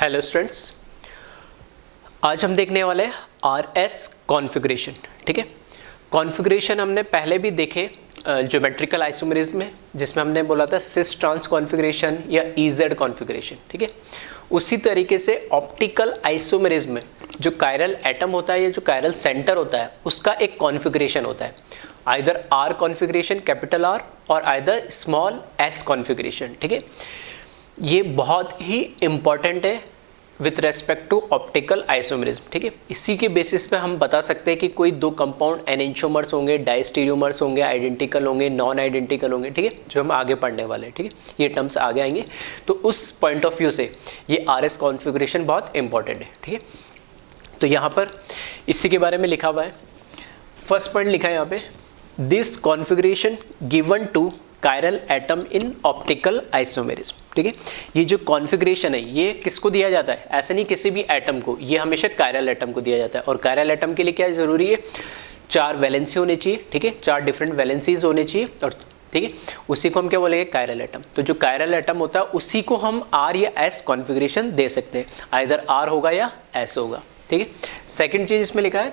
Hello students, आज हम देखने वाले हैं आरएस कॉन्फ़िगरेशन। ठीक है, कॉन्फ़िगरेशन हमने पहले भी देखे ज्योमेट्रिकल आइसोमेरिज्म में, जिसमें हमने बोला था सिस ट्रांस कॉन्फ़िगरेशन या ईजेड कॉन्फ़िगरेशन। ठीक है, उसी तरीके से ऑप्टिकल आइसोमेरिज्म में जो कायरल एटम होता है या जो कायरल सेंटर होता है उसका एक कॉन्फ़िगरेशन होता है, either R configuration capital R और आइदर स्मॉल एस कॉन्फ़िगरेशन। ठीक है, ये बहुत ही इम्पॉर्टेंट है with respect to optical isomerism. ठीक है, इसी के बेसिस पे हम बता सकते हैं कि कोई दो कंपाउंड एनेंटियोमर्स होंगे, डाइस्टीरियोमर्स होंगे, आइडेंटिकल होंगे, नॉन आइडेंटिकल होंगे। ठीक है, जो हम आगे पढ़ने वाले हैं। ठीक है, ये टर्म्स आगे आएंगे, तो उस पॉइंट ऑफ व्यू से ये आरएस कॉन्फ़िगरेशन बहुत इंपॉर्टेंट है। ठीक है, तो यहाँ पर इसी के बारे में लिखा हुआ है। फर्स्ट पॉइंट लिखा है यहाँ पे, this configuration given to chiral atom in optical isomerism. ठीक है, ये जो कॉन्फ़िगरेशन है ये किसको दिया जाता है? ऐसे नहीं किसी भी एटम को, ये हमेशा कायरल एटम को दिया जाता है। और कायरल एटम के लिए क्या जरूरी है? 4 वैलेंसी होने चाहिए। ठीक है, 4 डिफरेंट वैलेंसीज होने चाहिए। और ठीक है, उसी को हम क्या बोलेंगे? Chiral atom. तो जो कायरल एटम होता है उसी को हम आर या एस कॉन्फ़िगरेशन दे सकते हैं, आइदर आर होगा या एस होगा। ठीक है, सेकेंड चीज इसमें लिखा है,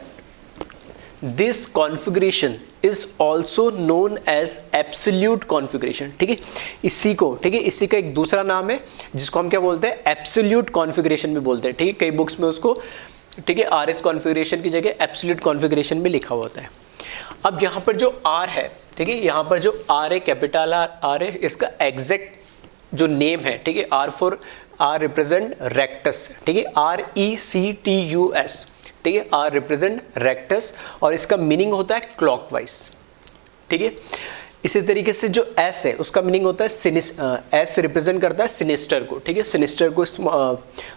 this configuration is also known as absolute configuration. ठीक है, इसी को, ठीक है, इसी का एक दूसरा नाम है जिसको हम क्या बोलते हैं? एब्सोल्यूट कॉन्फ़िगरेशन भी बोलते हैं। ठीक है, कई बुक्स में उसको, ठीक है, आर एस कॉन्फ़िगरेशन की जगह एब्सोल्यूट कॉन्फ़िगरेशन भी लिखा होता है। अब यहाँ पर जो आर है, ठीक है, यहाँ पर जो आर है, कैपिटल आर है, इसका एग्जैक्ट जो नेम है, ठीक है, आर रिप्रेजेंट रेक्टस। ठीक है, RECTUS। ठीक है, आर रिप्रेजेंट रेक्टस और इसका मीनिंग होता है क्लॉकवाइज। ठीक है, इसी तरीके से जो एस है उसका मीनिंग होता है एस रिप्रेजेंट करता है सिनिस्टर को। ठीक है, सिनिस्टर को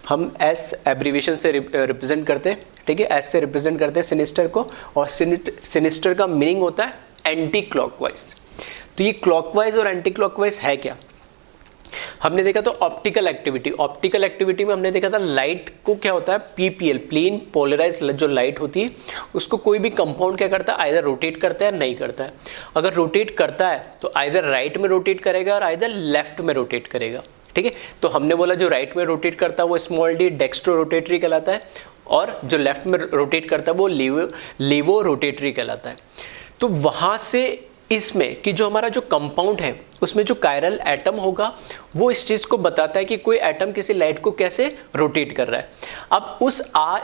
हम एस एब्रीविएशन से रिप्रेजेंट करते हैं। ठीक है, एस से रिप्रेजेंट करते हैं सिनिस्टर को, और सिनिस्टर का मीनिंग होता है एंटी क्लॉकवाइज। तो ये क्लॉकवाइज और एंटी क्लॉकवाइज है क्या? हमने देखा तो ऑप्टिकल एक्टिविटी में हमने देखा था लाइट को क्या होता है, पीपीएल, प्लेन पोलराइज जो लाइट होती है उसको कोई भी कंपाउंड क्या करता है, आइदर रोटेट करता है, नहीं करता है। अगर रोटेट करता है तो आइदर राइट में रोटेट करेगा और आइदर लेफ्ट में रोटेट करेगा। ठीक है, तो हमने बोला जो राइट में रोटेट करता है वो स्मॉल डी डेक्स्ट्रो रोटेटरी कहलाता है, और जो लेफ्ट में रोटेट करता है वो लीवो रोटेटरी कहलाता है। तो वहां से इसमें कि जो हमारा जो कंपाउंड है उसमें जो कायरल एटम होगा वो इस चीज़ को बताता है कि कोई एटम किसी लाइट को कैसे रोटेट कर रहा है। अब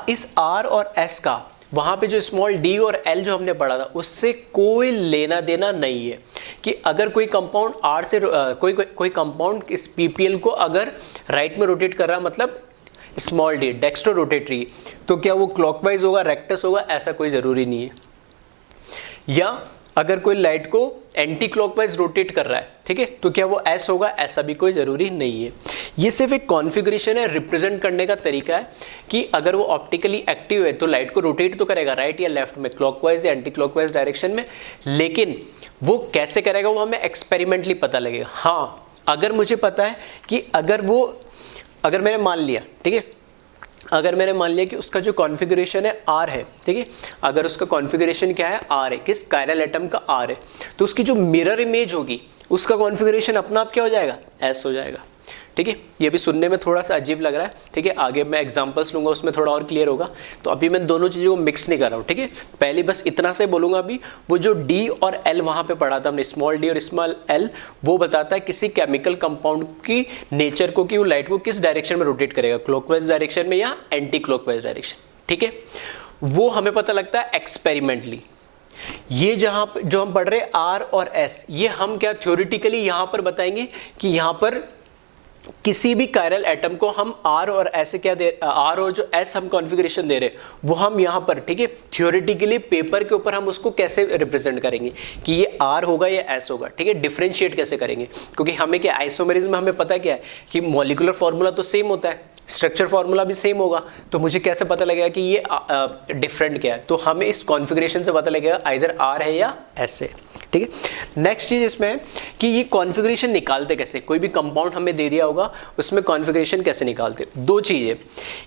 इस आर और एस का वहाँ पे जो स्मॉल डी और एल जो हमने पढ़ा था उससे कोई लेना देना नहीं है कि अगर कोई कंपाउंड आर से कोई कंपाउंड इस पीपीएल को अगर राइट में रोटेट कर रहा है, मतलब स्मॉल डी डेक्स्ट्रो रोटेटरी, तो क्या वो क्लॉकवाइज होगा, रेक्टस होगा? ऐसा कोई ज़रूरी नहीं है। या अगर कोई लाइट को एंटी क्लॉकवाइज रोटेट कर रहा है, ठीक है, तो क्या वो एस होगा? ऐसा भी कोई ज़रूरी नहीं है। ये सिर्फ एक कॉन्फ़िगरेशन है, रिप्रेजेंट करने का तरीका है कि अगर वो ऑप्टिकली एक्टिव है तो लाइट को रोटेट तो करेगा राइट या लेफ्ट में, क्लॉकवाइज या एंटी क्लॉकवाइज डायरेक्शन में, लेकिन वो कैसे करेगा वो हमें एक्सपेरिमेंटली पता लगेगा। हाँ, अगर मुझे पता है कि अगर मैंने मान लिया, ठीक है, अगर मैंने मान लिया कि उसका जो कॉन्फ़िगरेशन है आर है, ठीक है, अगर उसका कॉन्फ़िगरेशन क्या है, आर है, किस कायरल एटम का आर है, तो उसकी जो मिरर इमेज होगी उसका कॉन्फ़िगरेशन अपना आप क्या हो जाएगा? एस हो जाएगा। ठीक है, ये भी सुनने में थोड़ा सा अजीब लग रहा है। ठीक है, आगे मैं एग्जांपल्स लूंगा उसमें थोड़ा और क्लियर होगा। तो अभी मैं दोनों चीज़ों को मिक्स नहीं कर रहा हूँ। ठीक है, पहले बस इतना से बोलूंगा। अभी वो जो डी और एल वहाँ पे पढ़ा था हमने, स्मॉल डी और स्मॉल एल, वो बताता है किसी केमिकल कंपाउंड की नेचर को कि वो लाइट को किस डायरेक्शन में रोटेट करेगा, क्लॉकवाइज डायरेक्शन में या एंटी क्लॉकवाइज डायरेक्शन। ठीक है, वो हमें पता लगता है एक्सपेरिमेंटली। ये जहाँ जो हम पढ़ रहे हैं आर और एस, ये हम क्या थ्योरेटिकली यहाँ पर बताएंगे कि यहाँ पर किसी भी कायरल एटम को हम आर और ऐसे क्या दे, आर और जो एस हम कॉन्फ़िगरेशन दे रहे हैं वो हम यहाँ पर, ठीक है, थ्योरेटिकली पेपर के ऊपर हम उसको कैसे रिप्रेजेंट करेंगे कि ये आर होगा या एस होगा। ठीक है, डिफरेंशिएट कैसे करेंगे, क्योंकि हमें क्या आइसोमेरिज्म में हमें पता क्या है कि मॉलिक्यूलर फॉर्मूला तो सेम होता है, स्ट्रक्चर फॉर्मूला भी सेम होगा, तो मुझे कैसे पता लगेगा कि ये डिफरेंट क्या है? तो हमें इस कॉन्फ़िगरेशन से पता लगेगा आइदर आर है या एस है। ठीक है, नेक्स्ट चीज इसमें है कि ये कॉन्फ़िगरेशन निकालते कैसे? कोई भी कंपाउंड हमें दे दिया होगा उसमें कॉन्फ़िगरेशन कैसे निकालते? दो चीज़ें,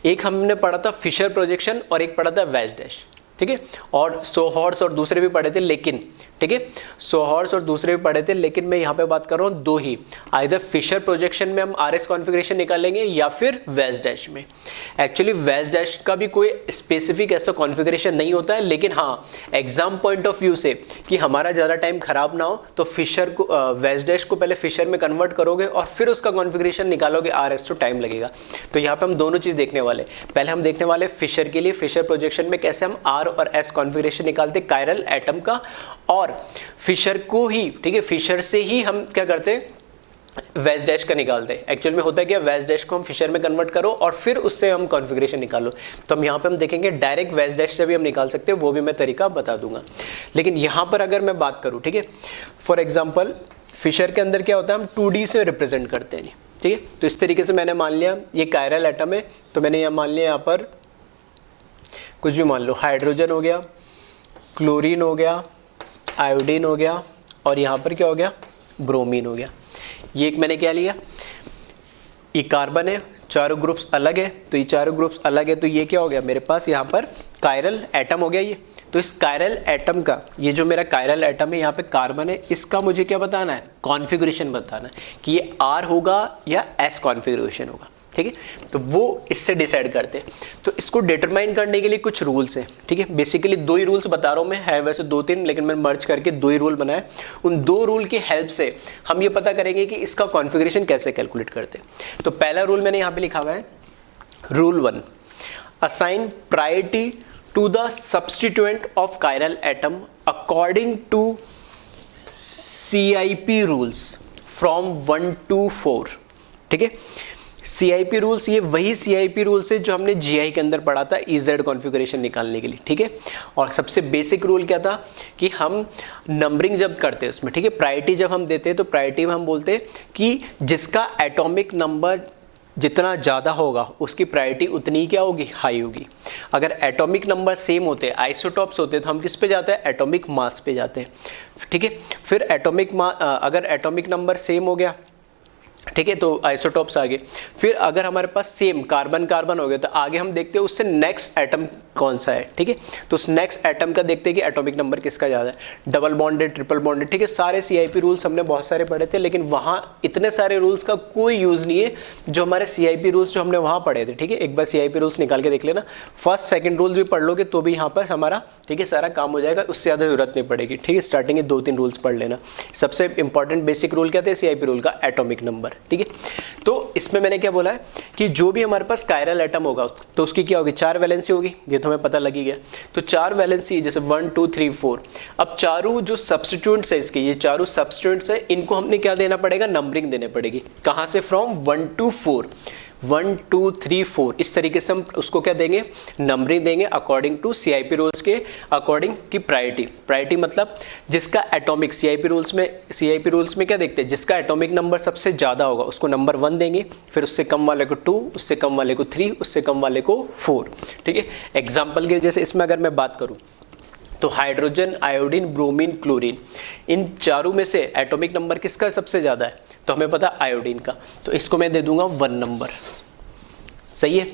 एक हमने पढ़ा था फिशर प्रोजेक्शन और एक पढ़ा था वेज डैश। ठीक है। और सोहॉर्स और दूसरे भी पढ़े थे, लेकिन ठीक है, सोहॉर्स और दूसरे भी पढ़े थे, लेकिन मैं यहाँ पे बात कर रहा हूँ दो ही, आइदर फिशर प्रोजेक्शन में हम आर एस कॉन्फ़िगरेशन निकालेंगे या फिर वेज डैश में। एक्चुअली वेज डैश का भी कोई स्पेसिफिक ऐसा कॉन्फ़िगरेशन नहीं होता है, लेकिन हाँ एग्जाम पॉइंट ऑफ व्यू से कि हमारा ज़्यादा टाइम खराब ना हो तो फिशर को वेज डैश को पहले फिशर में कन्वर्ट करोगे और फिर उसका कॉन्फ़िगरेशन निकालोगे आर एस, तो टाइम लगेगा। तो यहाँ पे हम दोनों चीज़ देखने वाले, पहले हम देखने वाले फिशर के लिए, फिशर प्रोजेक्शन में कैसे हम आर और एस कॉन्फ़िगरेशन निकालते कायरल एटम का, और फिशर को ही, ठीक है, फिशर से ही हम क्या करते वेज डैश का निकालते हैं। एक्चुअल में होता है क्या, वेज डैश को हम फिशर में कन्वर्ट करो और फिर उससे हम कॉन्फ़िगरेशन निकालो। तो हम यहाँ पे हम देखेंगे डायरेक्ट वेज डैश से भी हम निकाल सकते हैं, वो भी मैं तरीका बता दूंगा। लेकिन यहाँ पर अगर मैं बात करूँ, ठीक है, फॉर एग्जाम्पल फिशर के अंदर क्या होता है, हम 2D से रिप्रेजेंट करते हैं, ठीक है। तो इस तरीके से मैंने मान लिया ये कायरल एटम है, तो मैंने यहाँ मान लिया, यहाँ पर कुछ भी मान लो, हाइड्रोजन हो गया, क्लोरीन हो गया, आयोडीन हो गया, और यहाँ पर क्या हो गया, ब्रोमीन हो गया। ये एक मैंने क्या लिया, ये कार्बन है, चारों ग्रुप्स अलग है, तो ये चारों ग्रुप्स अलग है, तो ये क्या हो गया मेरे पास यहाँ पर कायरल एटम हो गया ये। तो इस कायरल एटम का, ये जो मेरा कायरल एटम है यहाँ पे कार्बन है, इसका मुझे क्या बताना है, कॉन्फ़िगरेशन बताना है कि ये आर होगा या एस कॉन्फ़िगरेशन होगा, ठीक है। तो वो इससे डिसाइड करते हैं। तो इसको डिटरमाइन करने के लिए कुछ रूल्स हैं, ठीक है। बेसिकली दो ही रूल्स बता रहा हूँ मैं, है वैसे दो तीन, लेकिन मैंने मर्ज करके दो ही रूल बनाए। उन दो रूल की हेल्प से हम ये पता करेंगे कि इसका कॉन्फ़िगरेशन कैसे कैलकुलेट करते हैं। तो पहला रूल मैंने यहाँ पे लिखा हुआ है, rule 1, assign priority to the substituent of chiral atom according to CIP rules from 1 to 4, ठीक है। CIP रूल्स, ये वही CIP रूल्स है जो हमने GI के अंदर पढ़ा था EZ कॉन्फ़िगरेशन निकालने के लिए, ठीक है। और सबसे बेसिक रूल क्या था कि हम नंबरिंग जब करते हैं उसमें, ठीक है, प्रायोरिटी जब हम देते हैं तो प्रायोरिटी में हम बोलते हैं कि जिसका एटॉमिक नंबर जितना ज़्यादा होगा उसकी प्रायोरिटी उतनी क्या होगी, हाई होगी। अगर एटॉमिक नंबर सेम होते हैं, आइसोटॉप्स होते हैं, तो हम किस पे जाते हैं, एटॉमिक मास पे जाते हैं, ठीक है। फिर अगर एटॉमिक नंबर सेम हो गया, ठीक है, तो आइसोटॉप्स आ गए। फिर अगर हमारे पास सेम कार्बन कार्बन हो गया तो आगे हम देखते हैं उससे नेक्स्ट एटम कौन सा है, ठीक है। तो उस नेक्स्ट एटम का देखते हैं कि एटॉमिक नंबर किसका ज़्यादा है, डबल बॉन्डेड, ट्रिपल बॉन्डेड, ठीक है। सारे CIP रूल्स हमने बहुत सारे पढ़े थे, लेकिन वहाँ इतने सारे रूल्स का कोई यूज़ नहीं है जो हमारे CIP रूल्स जो हमने वहाँ पढ़े थे, ठीक है। एक बार CIP रूल्स निकाल के देख लेना, फर्स्ट सेकेंड रूल्स भी पढ़ लोगे तो भी यहाँ पर हमारा, ठीक है, सारा काम हो जाएगा, उससे ज़्यादा जरूरत नहीं पड़ेगी, ठीक है। स्टार्टिंग के 2-3 रूल्स पढ़ लेना। सबसे इंपॉर्टेंट बेसिक रूल क्या थे CIP रूल का, एटॉमिक नंबर, ठीक है। तो इसमें मैंने क्या बोला है कि जो भी हमारे पास कायरल एटम होगा तो उसकी क्या होगी, 4 वैलेंसी होगी, ये तो हमें पता लग ही गया। तो 4 वैलेंसी, जैसे 1 2 3 4, अब चारों जो सब्स्टिट्यूएंट्स है इसके, ये चारों सब्स्टिट्यूएंट्स है, इनको हमने क्या देना पड़ेगा, नंबरिंग देने पड़ेगी। कहाँ से, फ्रॉम 1 to 4, 1 2 3 4, इस तरीके से हम उसको क्या देंगे, नंबरिंग देंगे अकॉर्डिंग टू CIP रूल्स के अकॉर्डिंग की प्रायोरिटी मतलब जिसका एटॉमिक, CIP रूल्स में क्या देखते हैं, जिसका एटॉमिक नंबर सबसे ज़्यादा होगा उसको नंबर 1 देंगे, फिर उससे कम वाले को 2, उससे कम वाले को 3, उससे कम वाले को 4, ठीक है। एग्जाम्पल के जैसे इसमें अगर मैं बात करूँ तो हाइड्रोजन, आयोडीन, ब्रोमीन, क्लोरीन, इन चारों में से एटॉमिक नंबर किसका सबसे ज़्यादा है, तो हमें पता आयोडीन का, तो इसको मैं दे दूंगा 1 नंबर, सही है।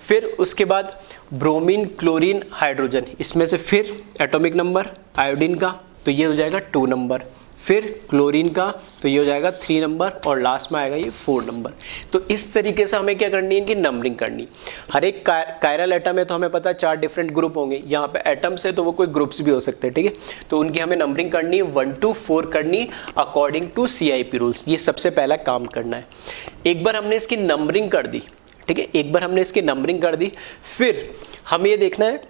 फिर उसके बाद ब्रोमीन, क्लोरीन, हाइड्रोजन, इसमें से फिर एटॉमिक नंबर आयोडीन का तो ये हो जाएगा 2 नंबर, फिर क्लोरीन का तो ये हो जाएगा 3 नंबर, और लास्ट में आएगा ये 4 नंबर। तो इस तरीके से हमें क्या करनी है, इनकी नंबरिंग करनी। हर एक कायरल एटम है तो हमें पता है 4 डिफरेंट ग्रुप होंगे, यहाँ पे एटम्स है तो वो कोई ग्रुप्स भी हो सकते हैं, ठीक है। तो उनकी हमें नंबरिंग करनी है 1 to 4 करनी अकॉर्डिंग टू CIP रूल्स, ये सबसे पहला काम करना है। एक बार हमने इसकी नंबरिंग कर दी, ठीक है, एक बार हमने इसकी नंबरिंग कर दी, फिर हमें ये देखना है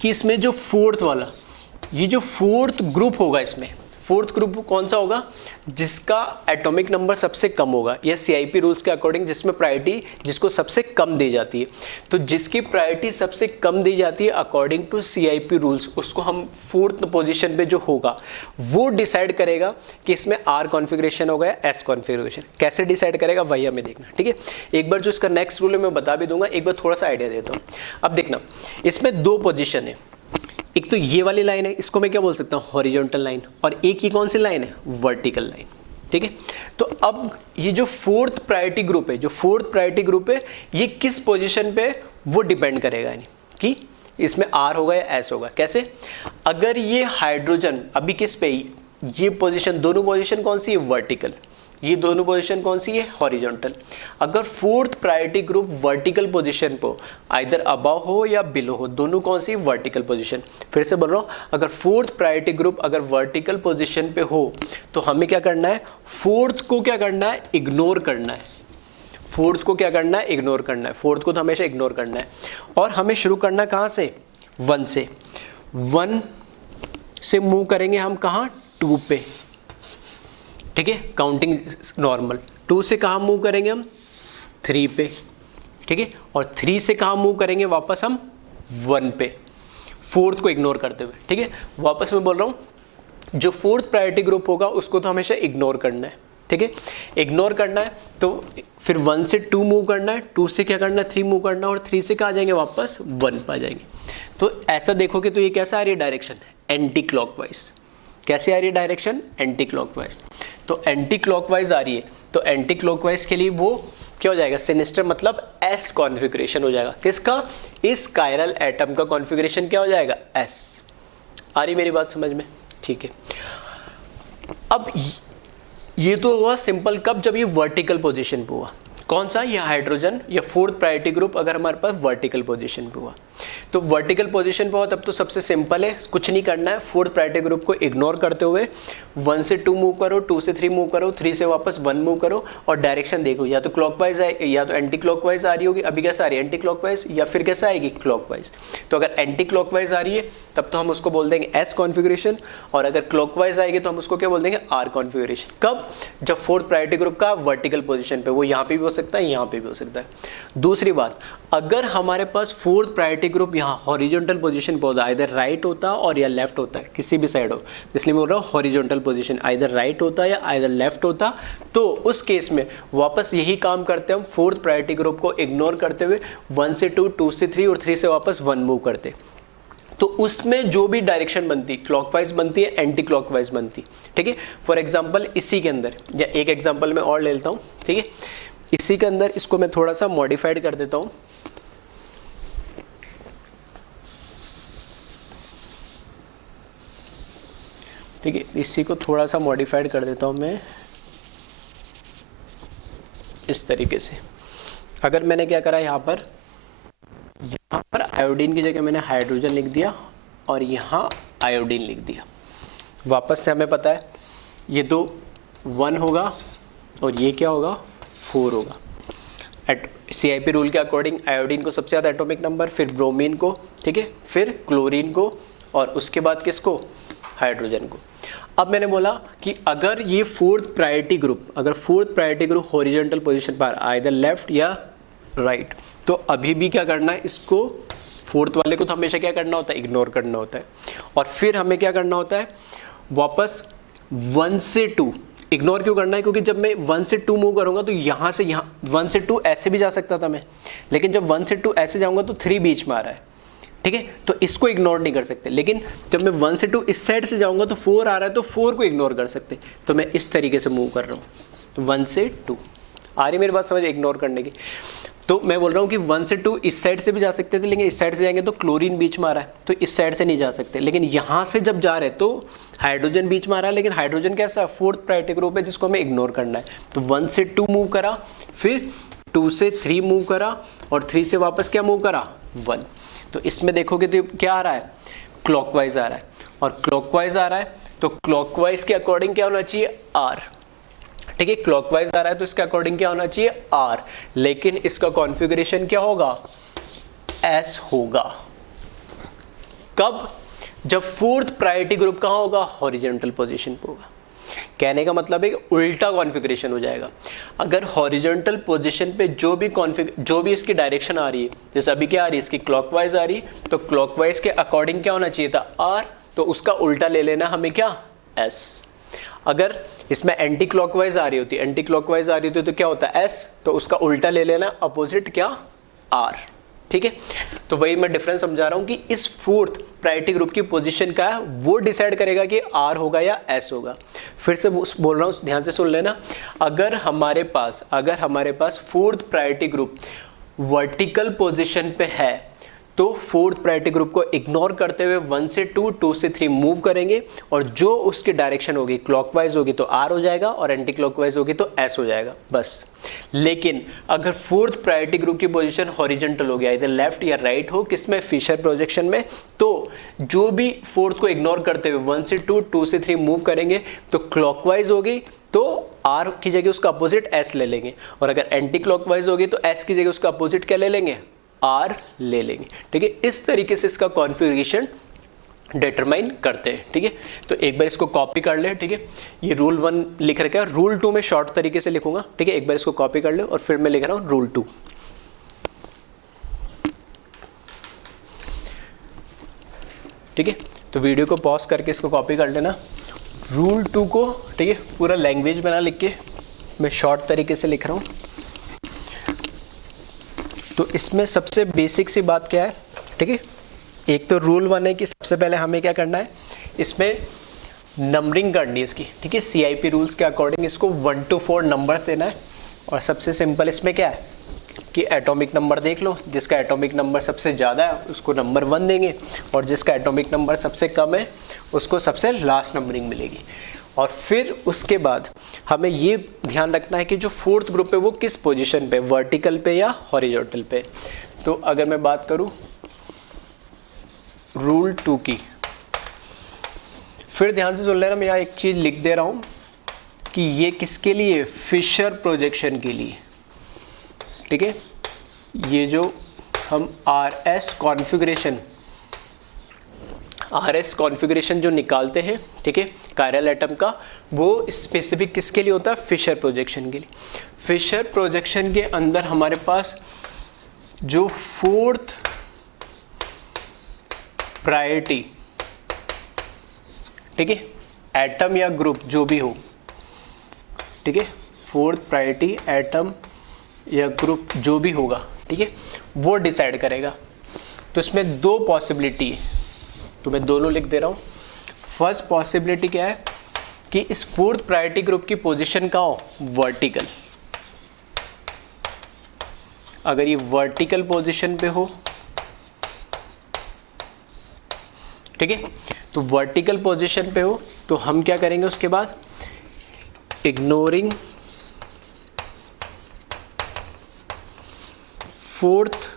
कि इसमें जो फोर्थ वाला, ये जो फोर्थ ग्रुप होगा, इसमें फोर्थ ग्रुप कौन सा होगा, जिसका एटॉमिक नंबर सबसे कम होगा, या CIP रूल्स के अकॉर्डिंग जिसमें प्रायोरिटी जिसको सबसे कम दी जाती है। तो जिसकी प्रायोरिटी सबसे कम दी जाती है अकॉर्डिंग टू CIP रूल्स, उसको हम फोर्थ पोजीशन पे जो होगा वो डिसाइड करेगा कि इसमें R कॉन्फ़िगरेशन होगा या S कॉन्फ़िगरेशन। कैसे डिसाइड करेगा वही हमें देखना, ठीक है। एक बार जो इसका नेक्स्ट रूल है मैं बता भी दूंगा, एक बार थोड़ा सा आइडिया देता हूँ। अब देखना, इसमें 2 पोजिशन है, एक तो ये वाली लाइन है, इसको मैं क्या बोल सकता हूँ, हॉरिजॉन्टल लाइन, और एक ये कौन सी लाइन है, वर्टिकल लाइन, ठीक है। तो अब ये जो फोर्थ प्रायोरिटी ग्रुप है, ये किस पोजीशन पे वो डिपेंड करेगा, यानी कि इसमें आर होगा या एस होगा। कैसे? अगर ये हाइड्रोजन अभी किस पे, ये पोजीशन, दोनों पोजीशन कौन सी है? वर्टिकल। ये दोनों पोजीशन कौन सी है? हॉरिजॉन्टल। अगर fourth priority group vertical position पे आइदर अबव हो या बिलो हो, दोनों कौन सी? Vertical position. फिर से बोल रहा हूँ, अगर फोर्थ प्रायोरिटी ग्रुप अगर वर्टिकल पोजीशन पे हो तो हमें क्या करना है? फोर्थ को क्या करना है? इग्नोर करना है। फोर्थ को क्या करना है? इग्नोर करना है। फोर्थ को तो हमेशा इग्नोर करना है। और हमें शुरू करना है कहाँ से? 1 से। 1 से मूव करेंगे हम कहाँ? 2 पे, ठीक है, काउंटिंग नॉर्मल। 2 से कहाँ मूव करेंगे हम? 3 पे, ठीक है, और 3 से कहाँ मूव करेंगे वापस हम? 1 पे, फोर्थ को इग्नोर करते हुए, ठीक है। वापस मैं बोल रहा हूँ, जो फोर्थ प्रायोरिटी ग्रुप होगा उसको तो हमेशा इग्नोर करना है, ठीक है, इग्नोर करना है। तो फिर 1 से 2 मूव करना है, 2 से क्या करना है? 3 मूव करना है, और 3 से कहाँ जाएंगे? वापस 1 पे आ जाएंगे। तो ऐसा देखोगे तो ये कैसा आ रही है डायरेक्शन? Anti clockwise. कैसे आ रही है डायरेक्शन? Anti clockwise. तो एंटी क्लॉकवाइज आ रही है, तो एंटी क्लॉकवाइज के लिए वो क्या हो जाएगा? सिनिस्टर मतलब एस कॉन्फ़िगरेशन हो जाएगा। किसका? इस कायरल एटम का कॉन्फ़िगरेशन क्या हो जाएगा? एस। आ रही मेरी बात समझ में? ठीक है। अब ये तो हुआ सिंपल, कब? जब ये वर्टिकल पोजीशन पे हुआ। कौन सा? ये हाइड्रोजन या फोर्थ प्रायोरिटी ग्रुप अगर हमारे पास वर्टिकल पोजीशन पे हुआ। तो वर्टिकल पोजीशन पे हो तब तो सबसे सिंपल है, कुछ नहीं करना है, फोर्थ प्रायोरिटी ग्रुप को इग्नोर करते हुए 1 से 2 मूव करो, 2 से 3 मूव करो, 3 से वापस 1 मूव करो, और डायरेक्शन देखो, या तो क्लॉकवाइज आए या तो एंटी क्लॉकवाइज आ रही होगी। अभी कैसा आ रही है? एंटी क्लॉकवाइज, या फिर कैसा आएगी? क्लॉकवाइज। तो अगर एंटी क्लॉकवाइज आ रही है तब तो हम उसको बोल देंगे एस कॉन्फ़िगरेशन, और अगर क्लॉकवाइज आएगी तो हम उसको क्या बोल देंगे? R configuration. कब? जब फोर्थ प्रायोरिटी ग्रुप का वर्टिकल पोजीशन पे, वो यहाँ पे भी हो सकता है, यहाँ पे भी हो सकता है। दूसरी बात, अगर हमारे पास फोर्थ प्रायोरिटी ग्रुप यहाँ हॉरिजॉन्टल पोजीशन पे होता, आइदर राइट होता और या लेफ्ट होता है, किसी भी साइड हो, इसलिए मैं बोल रहा हूँ हॉरिजॉन्टल पोजीशन, आइदर राइट होता या आइदर लेफ्ट होता, तो उस केस में वापस यही काम करते हम, फोर्थ प्रायोरिटी ग्रुप को इग्नोर करते हुए 1 से 2, 2 से 3 और 3 से वापस 1 मूव करते। तो उसमें जो भी डायरेक्शन बनती, क्लॉकवाइज बनती है, एंटी क्लॉकवाइज बनती, ठीक है। फॉर एग्जांपल इसी के अंदर, या एक एग्जांपल मैं और ले लेता हूँ, ठीक है, इसी के अंदर इसको मैं थोड़ा सा मॉडिफाइड कर देता हूँ। ठीक है, इसी को थोड़ा सा मॉडिफाइड कर देता हूँ मैं इस तरीके से। अगर मैंने क्या करा, यहाँ पर आयोडीन की जगह मैंने हाइड्रोजन लिख दिया और यहाँ आयोडीन लिख दिया। वापस से हमें पता है ये तो 1 होगा और ये क्या होगा? 4 होगा। CIP रूल के अकॉर्डिंग आयोडीन को सबसे ज़्यादा एटॉमिक नंबर, फिर ब्रोमीन को, ठीक है, फिर क्लोरीन को, और उसके बाद किसको? हाइड्रोजन को। अब मैंने बोला कि अगर ये फोर्थ प्रायोरिटी ग्रुप, अगर fourth priority group horizontal position पर आइदर लेफ्ट या राइट, तो अभी भी क्या करना है? इसको फोर्थ वाले को तो हमेशा क्या करना होता है? इग्नोर करना होता है। और फिर हमें क्या करना होता है? वापस 1 से 2 इग्नोर क्यों करना है? क्योंकि जब मैं 1 से 2 मूव करूंगा तो यहाँ से यहाँ 1 से 2 ऐसे भी जा सकता था मैं, लेकिन जब 1 से 2 ऐसे जाऊंगा तो 3 बीच में आ रहा है, ठीक है, तो इसको इग्नोर नहीं कर सकते। लेकिन जब मैं 1 से 2 इस साइड से जाऊंगा तो 4 आ रहा है, तो 4 को इग्नोर कर सकते। तो मैं इस तरीके से मूव कर रहा हूँ 1 से 2। आ रही मेरी बात समझ? इग्नोर करने की। तो मैं बोल रहा हूँ कि 1 से 2 इस साइड से भी जा सकते थे, लेकिन इस साइड से जाएंगे तो क्लोरीन बीच में आ रहा है, तो इस साइड से नहीं जा सकते। लेकिन यहाँ से जब जा रहे हैं तो हाइड्रोजन बीच में आ रहा है, लेकिन हाइड्रोजन कैसा? फोर्थ प्रायोरिटी ग्रुप है जिसको हमें इग्नोर करना है। तो 1 से 2 मूव करा, फिर 2 से 3 मूव करा, और 3 से वापस क्या मूव करा? 1। तो इसमें देखोगे तो क्या आ रहा है? क्लॉकवाइज आ रहा है, और क्लॉकवाइज आ रहा है तो क्लॉकवाइज के अकॉर्डिंग क्या होना चाहिए? आर, ठीक है, क्लॉकवाइज आ रहा है तो इसके अकॉर्डिंग क्या होना चाहिए? आर, लेकिन इसका कॉन्फ़िगरेशन क्या होगा? एस होगा। कब? जब फोर्थ प्रायोरिटी ग्रुप कहाँ होगा? हॉरिजॉन्टल पोजीशन पे होगा। कहने का मतलब है कि उल्टा कॉन्फ़िगरेशन हो जाएगा। अगर हॉरिजॉन्टल पोजीशन पे जो भी इसकी डायरेक्शन आ रही है, जैसे अभी क्या आ रही है? इसकी क्लॉकवाइज आ रही है, तो क्लॉकवाइज के अकॉर्डिंग क्या होना चाहिए था? आर, तो उसका उल्टा ले लेना हमें क्या? एस। अगर इसमें एंटी क्लॉकवाइज आ रही होती, एंटी क्लॉकवाइज आ रही होती तो क्या होता है? एस, तो उसका उल्टा ले लेना अपोजिट क्या? आर, ठीक है। तो वही मैं डिफरेंस समझा रहा हूं कि इस फोर्थ प्रायोरिटी ग्रुप की पोजीशन का है वो डिसाइड करेगा कि आर होगा या एस होगा। फिर से बोल रहा हूं, ध्यान से सुन लेना। अगर हमारे पास fourth priority group vertical position पे है तो फोर्थ प्रायोरिटी ग्रुप को इग्नोर करते हुए 1 से 2, 2 से 3 मूव करेंगे और जो उसकी डायरेक्शन होगी क्लॉकवाइज होगी तो आर हो जाएगा और एंटी क्लॉकवाइज होगी तो एस हो जाएगा बस। लेकिन अगर फोर्थ प्रायोरिटी ग्रुप की पोजीशन हॉरिजॉन्टल हो गया, इधर लेफ्ट या राइट हो, किसमें, फिशर प्रोजेक्शन में, तो जो भी फोर्थ को इग्नोर करते हुए 1 से 2, 2 से 3 मूव करेंगे तो क्लॉकवाइज होगी तो आर की जगह उसका अपोजिट एस ले लेंगे, और अगर एंटी क्लॉकवाइज होगी तो एस की जगह उसका अपोजिट क्या ले लेंगे, आर ले लेंगे। ठीक है, इस तरीके से इसका कॉन्फ़िगरेशन डिटरमाइन करते हैं। ठीक है, तो एक बार इसको कॉपी कर ले। ठीक है, ये रूल 1 लिख रखा है, रूल 2 में शॉर्ट तरीके से लिखूंगा। ठीक है, एक बार इसको कॉपी कर ले और फिर मैं लिख रहा हूँ रूल 2। ठीक है, तो वीडियो को पॉज करके इसको कॉपी कर लेना, रूल 2 को। ठीक है, पूरा लैंग्वेज बना लिख के मैं शॉर्ट तरीके से लिख रहा हूँ। तो इसमें सबसे बेसिक सी बात क्या है, ठीक है, एक तो रूल 1 है कि सबसे पहले हमें क्या करना है, इसमें नंबरिंग करनी है इसकी। ठीक है, CIP रूल्स के अकॉर्डिंग इसको 1 to 4 नंबर्स देना है। और सबसे सिंपल इसमें क्या है कि एटॉमिक नंबर देख लो, जिसका एटॉमिक नंबर सबसे ज़्यादा है उसको नंबर 1 देंगे, और जिसका एटॉमिक नंबर सबसे कम है उसको सबसे लास्ट नंबरिंग मिलेगी। और फिर उसके बाद हमें ये ध्यान रखना है कि जो फोर्थ ग्रुप है वो किस पोजीशन पे, वर्टिकल पे या हॉरिजॉन्टल पे। तो अगर मैं बात करूँ रूल 2 की, फिर ध्यान से सुन लेना, मैं यहाँ एक चीज़ लिख दे रहा हूँ कि ये किसके लिए, फिशर प्रोजेक्शन के लिए। ठीक है, ये जो हम RS कॉन्फ़िगरेशन जो निकालते हैं, ठीक है, कायरल एटम का, वो स्पेसिफिक किसके लिए होता है, फिशर प्रोजेक्शन के लिए। फिशर प्रोजेक्शन के अंदर हमारे पास जो फोर्थ प्रायोरिटी, ठीक है, एटम या ग्रुप जो भी हो, ठीक है, फोर्थ प्रायोरिटी एटम या ग्रुप जो भी होगा, ठीक है, वो डिसाइड करेगा। तो इसमें 2 पॉसिबिलिटी है, तो मैं दोनों लिख दे रहा हूँ। फर्स्ट पॉसिबिलिटी क्या है कि इस फोर्थ प्रायोरिटी ग्रुप की पोजीशन का हो, वर्टिकल। अगर ये वर्टिकल पोजीशन पे हो, ठीक है, तो वर्टिकल पोजीशन पे हो तो हम क्या करेंगे उसके बाद, इग्नोरिंग फोर्थ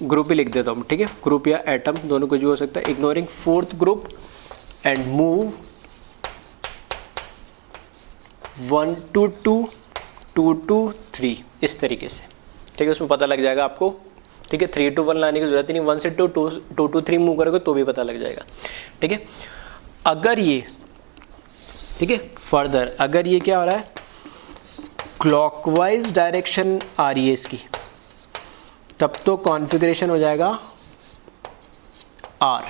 ग्रुप ही लिख देता हूँ। ठीक है, ग्रुप या एटम दोनों कुछ भी हो सकता है। Ignoring fourth group and move 1 to 2, 2 to 3, इस तरीके से। ठीक है, उसमें पता लग जाएगा आपको। ठीक है, 3 to 1 लाने की जरूरत नहीं, 1 से 2, 2 to 3 मूव करोगे तो भी पता लग जाएगा। ठीक है, अगर ये, ठीक है, फर्दर अगर ये क्या हो रहा है, क्लॉकवाइज डायरेक्शन आ रही है इसकी, तब तो कॉन्फ़िगरेशन हो जाएगा R।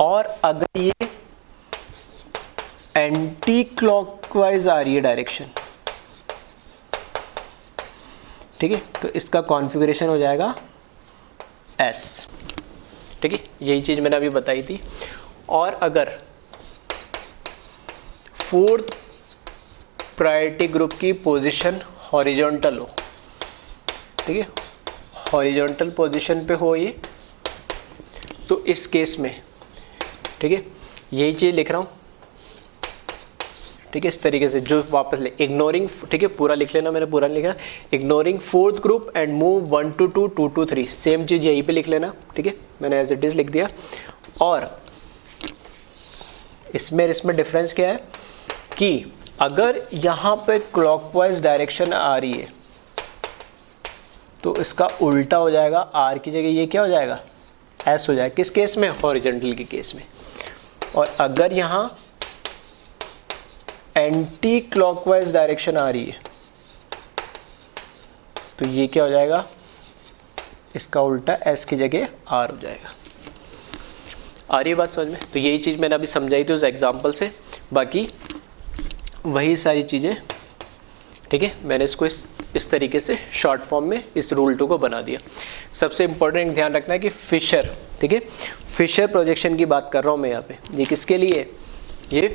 और अगर ये एंटी क्लॉकवाइज आ रही है डायरेक्शन, ठीक है, तो इसका कॉन्फ़िगरेशन हो जाएगा S। ठीक है, यही चीज़ मैंने अभी बताई थी। और अगर फोर्थ प्रायोरिटी ग्रुप की पोजीशन हॉरिजॉन्टल हो, ठीक है, हॉरिजॉन्टल पोजीशन पे हो ये, तो इस केस में, ठीक है, यही चीज़ लिख रहा हूँ। ठीक है, इस तरीके से जो वापस ले, इग्नोरिंग, ठीक है, पूरा लिख लेना, मैंने पूरा लिखा, ignoring fourth group and move 1 to 2, 2 to 3, same चीज़ यहीं पे लिख लेना। ठीक है, मैंने एज इट इज़ लिख दिया। और इसमें डिफरेंस क्या है कि अगर यहाँ पे क्लॉकवाइज डायरेक्शन आ रही है तो इसका उल्टा हो जाएगा, आर की जगह ये क्या हो जाएगा, एस हो जाएगा। किस केस में, हॉरिजॉन्टल के केस में। और अगर यहाँ एंटी क्लॉकवाइज डायरेक्शन आ रही है तो ये क्या हो जाएगा, इसका उल्टा एस की जगह आर हो जाएगा। आ रही है बात समझ में? तो यही चीज़ मैंने अभी समझाई थी उस एग्जाम्पल से, बाकी वही सारी चीज़ें। ठीक है, मैंने इसको इस तरीके से शॉर्ट फॉर्म में इस रूल 2 को बना दिया। सबसे इंपॉर्टेंट ध्यान रखना है कि फिशर, ठीक है, फिशर प्रोजेक्शन की बात कर रहा हूँ मैं यहाँ पे। ये किसके लिए, ये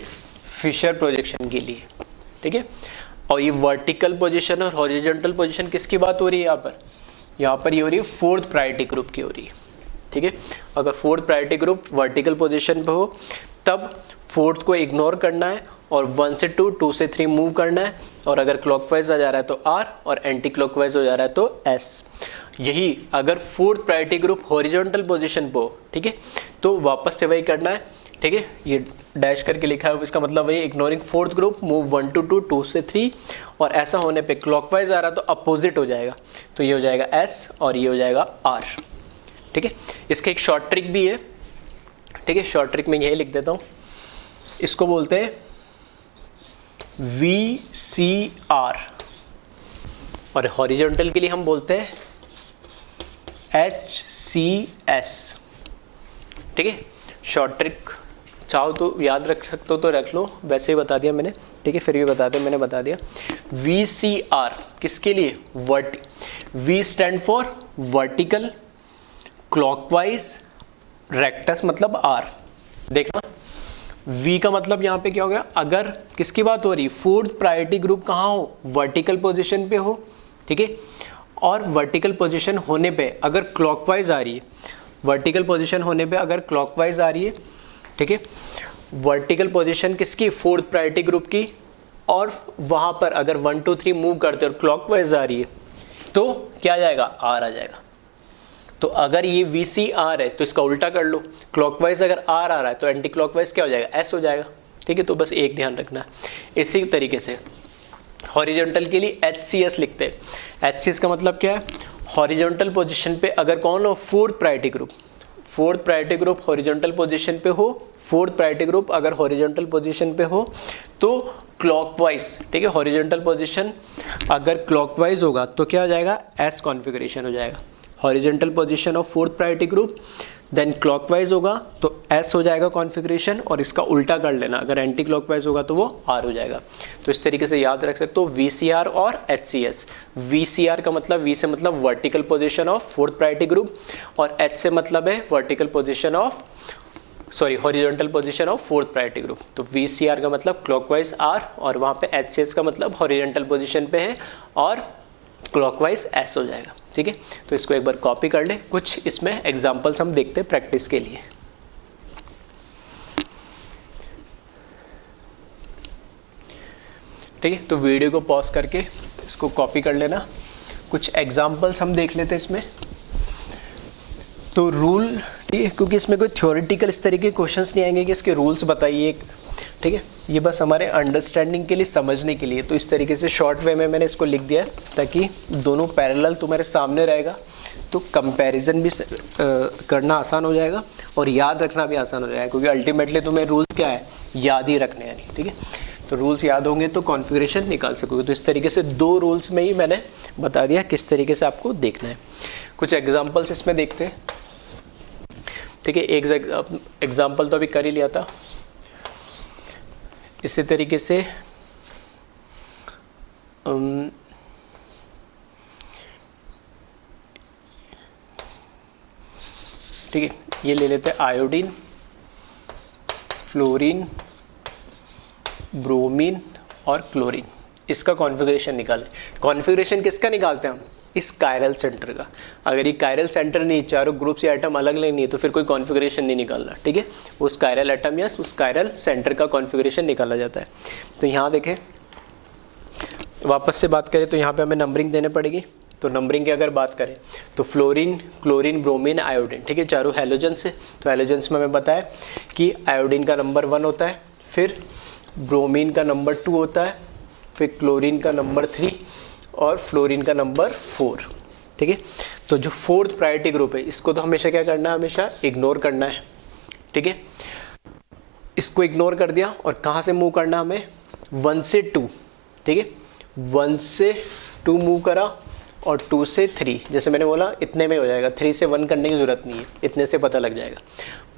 फिशर प्रोजेक्शन के लिए। ठीक है, और ये वर्टिकल पोजीशन और हॉरिजॉन्टल पोजीशन किसकी बात हो रही है यहाँ पर, यहाँ पर ये हो रही है फोर्थ प्रायोरिटी ग्रुप की हो रही है, ठीक है। अगर fourth priority group vertical position पे हो तब फोर्थ को इग्नोर करना है और 1 से 2, 2 से 3 मूव करना है, और अगर क्लॉकवाइज आ जा रहा है तो R और एंटी क्लॉकवाइज हो जा रहा है तो S। यही अगर fourth priority group horizontal position पे हो, ठीक है, तो वापस से वही करना है, ठीक है। ये डैश करके लिखा है, इसका मतलब वही ignoring fourth group, move 1 to 2, 2 से 3, और ऐसा होने पे क्लॉकवाइज आ रहा तो अपोजिट हो जाएगा, तो ये हो जाएगा S और ये हो जाएगा R, ठीक है। इसका एक शॉर्ट ट्रिक भी है, ठीक है। शॉर्ट ट्रिक में यही लिख देता हूँ, इसको बोलते हैं VCR, और हॉरिजॉन्टल के लिए हम बोलते हैं HCS, ठीक है। शॉर्ट ट्रिक चाहो तो याद रख सकते हो तो रख लो, वैसे ही बता दिया मैंने, ठीक है, फिर भी बता दें, मैंने बता दिया। VCR किसके लिए? V stand for vertical, clockwise, rectus मतलब R। देखना V का मतलब यहाँ पे क्या हो गया, अगर किसकी बात हो रही, फोर्थ प्रायोरिटी ग्रुप कहाँ हो, वर्टिकल पोजीशन पे हो, ठीक है। और वर्टिकल पोजीशन होने पे अगर क्लॉकवाइज आ रही है, वर्टिकल पोजीशन होने पे अगर क्लॉकवाइज आ रही है, ठीक है, वर्टिकल पोजीशन किसकी, फोर्थ प्रायोरिटी ग्रुप की, और वहाँ पर अगर 1 2 3 मूव करते और क्लॉकवाइज आ रही है तो क्या आ जाएगा, R आ जाएगा। तो अगर ये VCR है तो इसका उल्टा कर लो, क्लॉकवाइज अगर R आ रहा है तो एंटी क्लॉकवाइज क्या हो जाएगा, S हो जाएगा, ठीक है। तो बस एक ध्यान रखना है। इसी तरीके से हॉरिजॉन्टल के लिए HCS लिखते हैं। HCS का मतलब क्या है, हॉरिजॉन्टल पोजीशन पे अगर कौन हो, fourth priority group, fourth priority group horizontal position पे हो, फोर्थ प्रायोरिटी ग्रुप अगर हॉरिजॉन्टल पोजीशन पे हो तो क्लॉकवाइज, ठीक है, हॉरिजॉन्टल पोजीशन अगर क्लॉकवाइज होगा तो क्या हो जाएगा, S कॉन्फ़िगरेशन हो जाएगा। Horizontal position of fourth priority group, then clockwise होगा तो S हो जाएगा कॉन्फ़िगरेशन, और इसका उल्टा कर लेना, अगर एंटी क्लॉकवाइज होगा तो वो R हो जाएगा। तो इस तरीके से याद रख सकते हो VCR और HCS। VCR का मतलब, V से मतलब vertical position of fourth priority group, और H से मतलब है vertical position of, sorry, horizontal position of fourth priority group. तो VCR का मतलब क्लॉकवाइज R, और वहाँ पे HCS का मतलब हॉरिजॉन्टल पोजीशन पे है और क्लॉकवाइज S हो जाएगा, ठीक है। तो इसको एक बार कॉपी कर ले, कुछ इसमें एग्जांपल्स हम देखते हैं प्रैक्टिस के लिए, ठीक है। तो वीडियो को पॉज करके इसको कॉपी कर लेना, कुछ एग्जांपल्स हम देख लेते हैं इसमें। तो रूल, ठीक है, क्योंकि इसमें कोई थ्योरेटिकल इस तरीके के क्वेश्चंस नहीं आएंगे कि इसके रूल्स बताइए, ठीक है, ये बस हमारे अंडरस्टैंडिंग के लिए, समझने के लिए। तो इस तरीके से शॉर्ट वे में मैंने इसको लिख दिया है ताकि दोनों पैरेलल तुम्हारे सामने रहेगा, तो कंपैरिजन भी करना आसान हो जाएगा और याद रखना भी आसान हो जाएगा, क्योंकि अल्टीमेटली तुम्हें रूल्स क्या है, याद ही रखने हैं, ठीक है। तो रूल्स याद होंगे तो कॉन्फ़िगरेशन निकाल सकोगे। तो इस तरीके से 2 रूल्स में ही मैंने बता दिया किस तरीके से आपको देखना है। कुछ एग्जाम्पल्स इसमें देखते हैं, ठीक है। एक एग्जाम्पल तो अभी कर ही लिया था। इसी तरीके से ठीक है, ये ले लेते हैं आयोडीन, फ्लोरीन, ब्रोमीन और क्लोरीन। इसका कॉन्फ़िगरेशन निकालें। कॉन्फ़िगरेशन किसका निकालते हैं हम, इस कायरल सेंटर का। अगर ये कायरल सेंटर नहीं, चारों ग्रुप्स या एटम अलग नहीं है तो फिर कोई कॉन्फ़िगरेशन नहीं निकालना, ठीक है। उस कायरल एटम या उस कायरल सेंटर का कॉन्फ़िगरेशन निकाला जाता है। तो यहाँ देखें, वापस से बात करें तो यहाँ पे हमें नंबरिंग देने पड़ेगी। तो नंबरिंग की अगर बात करें तो फ्लोरीन, क्लोरीन, ब्रोमीन, आयोडीन, ठीक है, चारों हैलोजेंस है। तो हैलोजेंस में हमें बताया कि आयोडीन का नंबर 1 होता है, फिर ब्रोमीन का नंबर 2 होता है, फिर क्लोरीन का नंबर 3 और फ्लोरीन का नंबर 4, ठीक है। तो जो फोर्थ प्रायोरिटी ग्रुप है इसको तो हमेशा क्या करना है, हमेशा इग्नोर करना है, ठीक है। इसको इग्नोर कर दिया और कहाँ से मूव करना हमें, 1 से 2, ठीक है, 1 से 2 मूव करा और 2 से 3, जैसे मैंने बोला इतने में हो जाएगा, 3 से 1 करने की ज़रूरत नहीं है, इतने से पता लग जाएगा।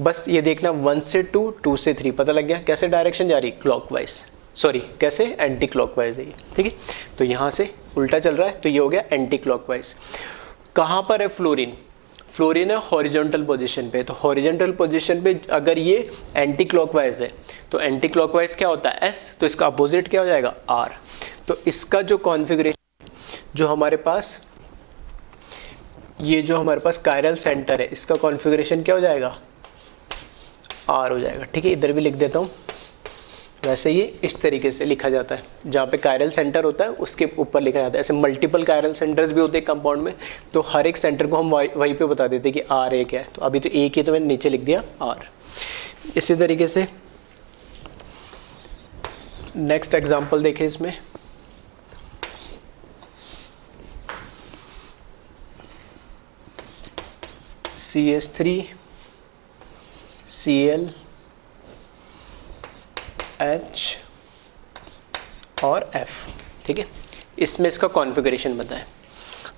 बस ये देखना 1 से 2, 2 से 3 पता लग गया। कैसे डायरेक्शन जा रही, क्लॉकवाइज, सॉरी कैसे, एंटी क्लॉकवाइज है ये, ठीक है। तो यहाँ से उल्टा चल रहा है तो ये हो गया एंटी क्लॉकवाइज। कहाँ पर है फ्लोरीन, फ्लोरीन है हॉरिजॉन्टल पोजीशन पे। तो हॉरिजॉन्टल पोजीशन पे अगर ये एंटी क्लॉकवाइज है तो एंटी क्लॉकवाइज क्या होता है, एस, तो इसका अपोजिट क्या हो जाएगा, आर। तो इसका जो कॉन्फ़िगरेशन जो हमारे पास ये जो हमारे पास कायरल सेंटर है इसका कॉन्फ़िगरेशन क्या हो जाएगा, आर हो जाएगा। ठीक है, इधर भी लिख देता हूँ। वैसे ये इस तरीके से लिखा जाता है, जहाँ पे कायरल सेंटर होता है उसके ऊपर लिखा जाता है। ऐसे मल्टीपल कायरल सेंटर्स भी होते हैं कंपाउंड में, तो हर एक सेंटर को हम वहीं पे बता देते हैं कि आर एक है। तो अभी तो एक ही, तो मैंने नीचे लिख दिया आर। इसी तरीके से नेक्स्ट एग्जांपल देखें इसमें। CH3 Cl H और F। ठीक है, इसमें इसका कॉन्फ़िगरेशन बताएं।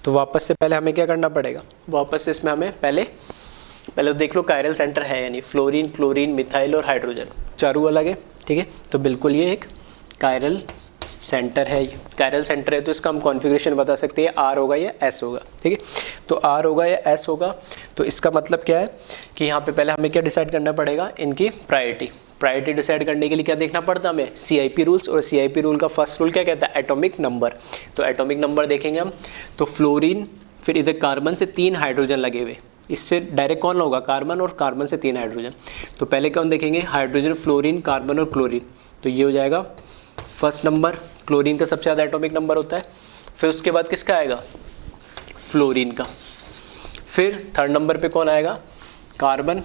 तो वापस से पहले हमें क्या करना पड़ेगा, वापस से इसमें हमें पहले तो देख लो कायरल सेंटर है यानी फ्लोरीन, क्लोरीन, मिथाइल और हाइड्रोजन, चारों अलग है। ठीक है, तो बिल्कुल ये एक कायरल सेंटर है। कायरल सेंटर है तो इसका हम कॉन्फ़िगरेशन बता सकते हैं, आर होगा या एस होगा। ठीक है, तो आर होगा या एस होगा। तो इसका मतलब क्या है कि यहाँ पे पहले हमें क्या डिसाइड करना पड़ेगा, इनकी प्रायोरिटी डिसाइड करने के लिए क्या देखना पड़ता है हमें, CIP रूल्स। और CIP रूल का फर्स्ट रूल क्या कहता है, एटॉमिक नंबर। तो एटॉमिक नंबर देखेंगे हम, तो फ्लोरीन, फिर इधर कार्बन से 3 हाइड्रोजन लगे हुए, इससे डायरेक्ट कौन होगा, कार्बन, और कार्बन से 3 हाइड्रोजन। तो पहले कौन देखेंगे, हाइड्रोजन, फ्लोरीन, कार्बन और क्लोरीन। तो ये हो जाएगा फर्स्ट नंबर, क्लोरीन का सबसे ज़्यादा एटॉमिक नंबर होता है। फिर उसके बाद किसका आएगा, फ्लोरीन का। फिर थर्ड नंबर पे कौन आएगा, कार्बन,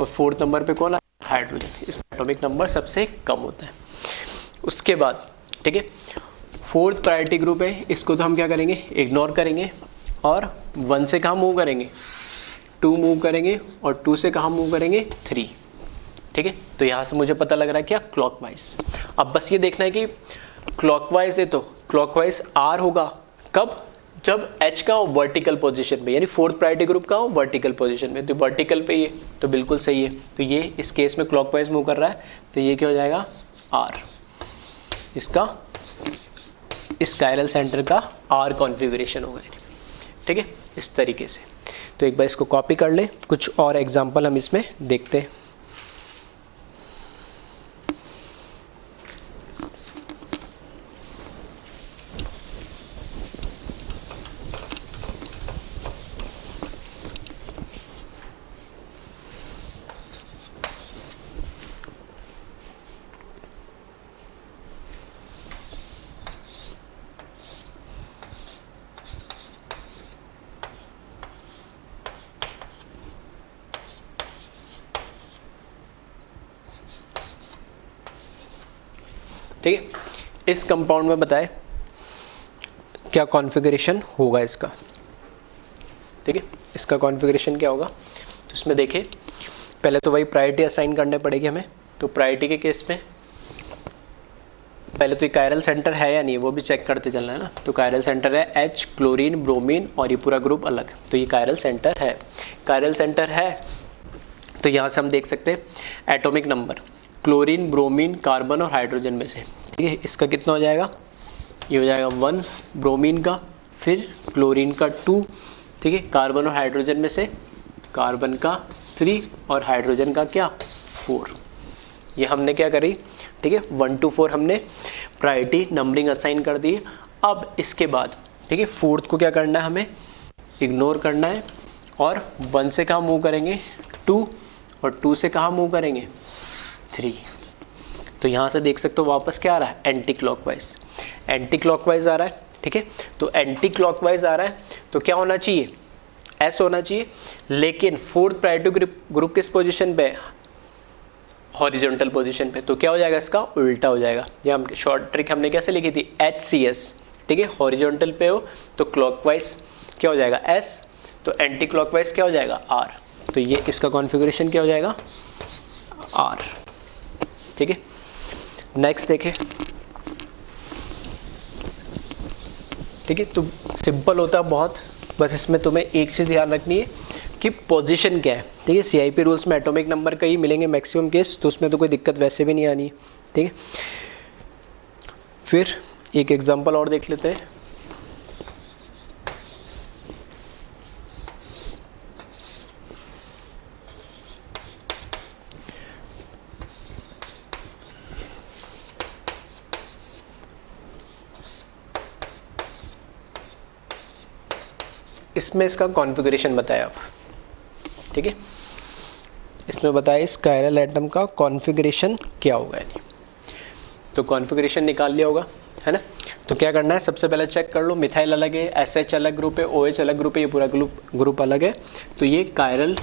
और फोर्थ नंबर पे कौन आएगा, हाइड्रोजन। इसका एटॉमिक नंबर सबसे कम होता है। उसके बाद ठीक है, फोर्थ प्रायोरिटी ग्रुप है, इसको तो हम क्या करेंगे, इग्नोर करेंगे, और 1 से कहाँ मूव करेंगे, 2 मूव करेंगे, और 2 से कहाँ मूव करेंगे, 3। ठीक है, तो यहाँ से मुझे पता लग रहा है क्या, क्लॉकवाइज। अब बस ये देखना है कि क्लॉकवाइज है तो क्लॉकवाइज आर होगा कब, जब एच का हो वर्टिकल पोजीशन में, यानी फोर्थ प्रायोरिटी ग्रुप का हो वर्टिकल पोजीशन में। तो वर्टिकल पे ये तो बिल्कुल सही है। तो ये इस केस में क्लॉकवाइज मूव कर रहा है, तो ये क्या हो जाएगा, आर। इसका इस कायरल सेंटर का आर कॉन्फ़िगरेशन होगा। ठीक है, इस तरीके से। तो एक बार इसको कॉपी कर लें, कुछ और एग्जाम्पल हम इसमें देखते हैं। ठीक है, इस कंपाउंड में बताए क्या कॉन्फ़िगरेशन होगा इसका। ठीक है, इसका कॉन्फ़िगरेशन क्या होगा, तो इसमें देखिए पहले तो वही प्रायोरिटी असाइन करने पड़ेगी हमें। तो प्रायोरिटी के केस में पहले तो ये कायरल सेंटर है या नहीं वो भी चेक करते चलना है ना। तो कायरल सेंटर है H, क्लोरीन, ब्रोमीन, और ये पूरा ग्रुप अलग। तो ये कायरल सेंटर है। कायरल सेंटर है तो यहाँ से हम देख सकते हैं atomic number, chlorine, bromine, carbon और हाइड्रोजन में से। ठीक है, इसका कितना हो जाएगा, ये हो जाएगा 1 ब्रोमीन का, फिर क्लोरीन का 2, ठीक है, कार्बन और हाइड्रोजन में से कार्बन का 3 और हाइड्रोजन का क्या 4। ये हमने क्या करी, ठीक है, 1 to 4 हमने प्रायोरिटी नंबरिंग असाइन कर दी। अब इसके बाद ठीक है, फोर्थ को क्या करना है, हमें इग्नोर करना है, और 1 से कहाँ मूव करेंगे 2, और 2 से कहाँ मूव करेंगे 3। तो यहाँ से देख सकते हो वापस क्या आ रहा है, एंटी क्लॉकवाइज। एंटी क्लॉकवाइज आ रहा है। ठीक है, तो एंटी क्लॉकवाइज आ रहा है तो क्या होना चाहिए, एस होना चाहिए। लेकिन फोर्थ प्रायोरिटी ग्रुप किस पोजीशन पे है, हॉरिजॉन्टल पोजीशन पे। तो क्या हो जाएगा, इसका उल्टा हो जाएगा। ये हम शॉर्ट ट्रिक हमने कैसे लिखी थी, HCS। ठीक है, हॉरिजॉन्टल पे हो तो क्लॉकवाइज क्या हो जाएगा S, तो एंटी क्लॉकवाइज क्या हो जाएगा R। तो ये इसका कॉन्फ़िगरेशन क्या हो जाएगा R। ठीक है, नेक्स्ट देखें। ठीक है, तो सिंपल होता है बहुत, बस इसमें तुम्हें एक चीज़ ध्यान रखनी है कि पोजीशन क्या है। ठीक है, CIP रूल्स में एटॉमिक नंबर का ही मिलेंगे मैक्सिमम केस, तो उसमें तो कोई दिक्कत वैसे भी नहीं आनी है। ठीक है, फिर एक एग्जांपल और देख लेते हैं। इसमें इसका कॉन्फ़िगरेशन बताया आप, ठीक है, इसमें बताया इस कायरल एटम का कॉन्फ़िगरेशन क्या होगा, यानी तो कॉन्फ़िगरेशन निकाल लिया होगा, है ना। तो क्या करना है, सबसे पहले चेक कर लो, मिथाइल अलग है, SH अलग ग्रुप है, OH अलग ग्रुप है, ये पूरा ग्रुप अलग है, तो ये कायरल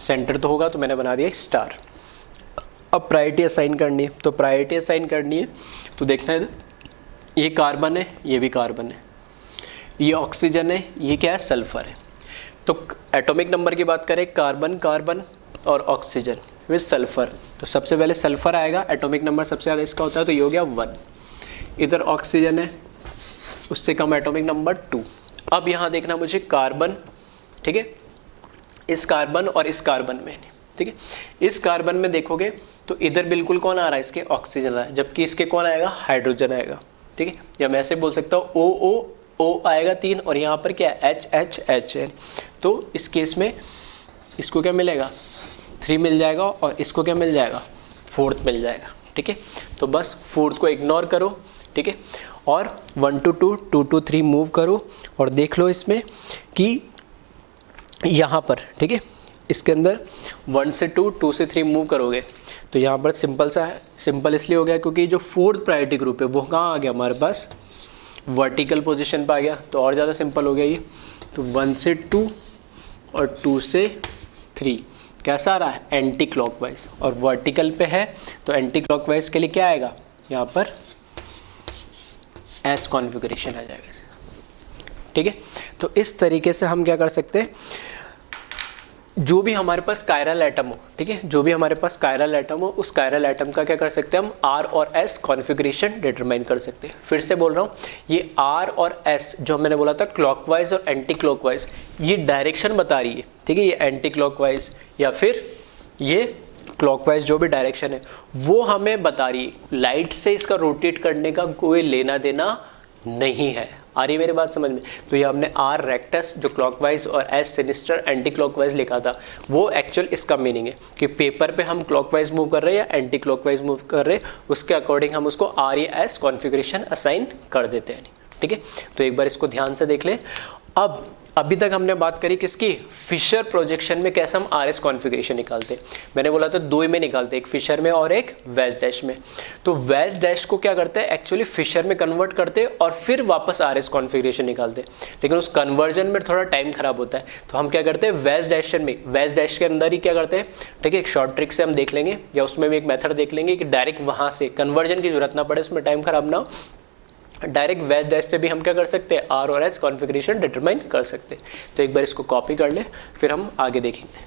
सेंटर तो होगा, तो मैंने बना दिया स्टार। अब प्रायोरिटी असाइन करनी है, तो प्रायोरिटी असाइन करनी है तो देखना है, ये कार्बन है, ये भी कार्बन है, ये ऑक्सीजन है, ये क्या है, सल्फर है। तो एटॉमिक नंबर की बात करें, कार्बन कार्बन और ऑक्सीजन विद सल्फर, तो सबसे पहले सल्फर आएगा, एटॉमिक नंबर सबसे ज़्यादा इसका होता है, तो ये हो गया 1। इधर ऑक्सीजन है, उससे कम एटॉमिक नंबर 2। अब यहाँ देखना मुझे कार्बन, ठीक है, इस कार्बन और इस कार्बन में, ठीक है, इस कार्बन में देखोगे तो इधर बिल्कुल कौन आ रहा है, इसके ऑक्सीजन आ रहा है, जबकि इसके कौन आएगा, हाइड्रोजन आएगा, ठीक है। या मैं ऐसे बोल सकता हूँ O आएगा 3 और यहाँ पर क्या है, H है, तो इस केस में इसको क्या मिलेगा, 3 मिल जाएगा, और इसको क्या मिल जाएगा, 4th मिल जाएगा, ठीक है। तो बस 4th को इग्नोर करो, ठीक है, और 1 to 2, 2 to 3 मूव करो, और देख लो इसमें कि यहाँ पर, ठीक है, इसके अंदर 1 से 2, 2 से 3 मूव करोगे तो यहाँ पर सिंपल सा है, सिंपल इसलिए हो गया क्योंकि जो 4th प्रायोरिटी ग्रुप है वो कहाँ आ गया, हमारे पास वर्टिकल पोजीशन पे आ गया, तो और ज़्यादा सिंपल हो गया ये। तो 1 से 2 और 2 से 3 कैसा आ रहा है, एंटी क्लॉकवाइज, और वर्टिकल पे है तो एंटी क्लॉकवाइज के लिए क्या आएगा, यहाँ पर एस कॉन्फ़िगरेशन आ जाएगा, ठीक है। तो इस तरीके से हम क्या कर सकते हैं, जो भी हमारे पास कायरल एटम हो, ठीक है, जो भी हमारे पास कायरल एटम हो, उस कायरल एटम का क्या कर सकते हैं हम, R और S कॉन्फ़िगरेशन डिटरमाइन कर सकते हैं। फिर से बोल रहा हूँ, ये R और S जो मैंने बोला था क्लॉकवाइज और एंटी क्लॉकवाइज, ये डायरेक्शन बता रही है, ठीक है, ये एंटी क्लॉकवाइज या फिर ये क्लॉकवाइज जो भी डायरेक्शन है वो हमें बता रही है, लाइट से इसका रोटेट करने का कोई लेना देना नहीं है। आ रही मेरी बात समझ में। तो ये हमने आर रेक्टस जो क्लॉकवाइज और एस सिनिस्टर एंटी क्लॉकवाइज लिखा था, वो एक्चुअल इसका मीनिंग है कि पेपर पे हम क्लॉकवाइज मूव कर रहे हैं या एंटी क्लॉकवाइज मूव कर रहे हैं, उसके अकॉर्डिंग हम उसको आर या एस कॉन्फ़िगरेशन असाइन कर देते हैं। ठीक है, तो एक बार इसको ध्यान से देख लें। अब अभी तक हमने बात करी किसकी, फिशर प्रोजेक्शन में कैसे हम आर एस कॉन्फ़िगरेशन निकालते हैं। मैंने बोला था दो में निकालते हैं, एक फिशर में और एक वेज डैश में। तो वेज डैश को क्या करते हैं, एक्चुअली फिशर में कन्वर्ट करते हैं और फिर वापस आर एस कॉन्फ़िगरेशन निकालते हैं, लेकिन उस कन्वर्जन में थोड़ा टाइम खराब होता है। तो हम क्या करते हैं, वेज डैश में, वेज डैश के अंदर ही क्या करते हैं, ठीक है, एक शॉर्ट ट्रिक से हम देख लेंगे या उसमें भी एक मेथड देख लेंगे कि डायरेक्ट वहाँ से कन्वर्जन की जरूरत ना पड़े, उसमें टाइम खराब ना हो, डायरेक्ट वेज डैश से भी हम क्या कर सकते हैं, आर और एस कॉन्फ़िगरेशन डिटरमाइन कर सकते हैं। तो एक बार इसको कॉपी कर ले, फिर हम आगे देखेंगे।